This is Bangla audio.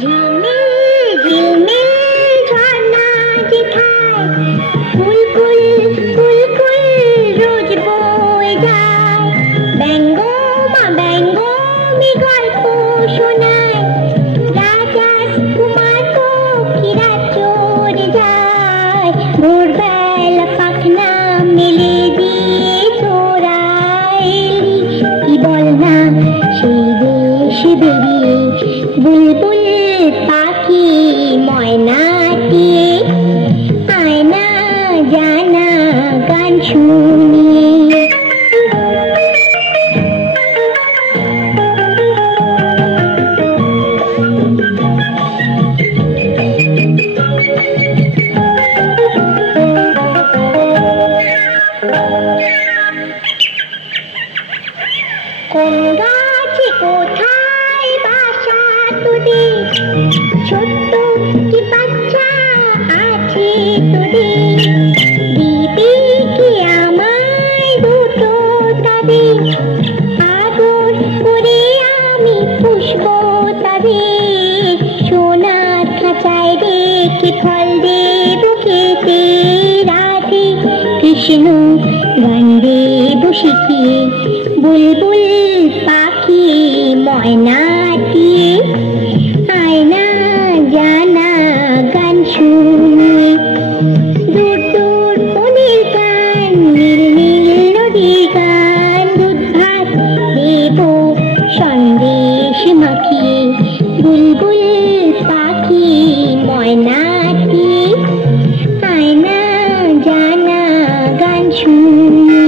ঝিলমিল ঝিলমিল ঝর্ণা যেথায় কুলকুল কুলকুল রোজ বয়ে যায়। ব্যঙ্গ মা ব্যঙ্গমি গল্প শোনায়, রাজার কুমার পক্ষীরা চড়ে যায়। ভোরবেলা পাখনা মেলে দিয়ে তোরা এলি, কি বল না সেই দেশ বেরিয়ে বুলবুল পাখি ময়নাটিয়ে আয়না জানা গান শুনিয়ে। কোন গাছে কোথায় বাসা তোদের, ছোট্ট কি বাচ্চা আছে তোদের, দিবি কি আমায় দুটো তাদের, আদর করে আমি পুষবো তাদের। সোনার খাঁচায় রেখে ফল দেবো খেতে রাধে কৃষ্ণ গান দেবো শিখিয়ে, বুলবুল পাখি ময়নাটিয়ে আয়না জানা গান শুনিয়ে। দূর দূর বনের গান নীল নীল নদীর গান, দুধ ভাত দেবো সন্দেশ মাখিয়ে, বুলবুল পাখি ময়নাটিয়ে আয়না জানা গান শুনিয়ে।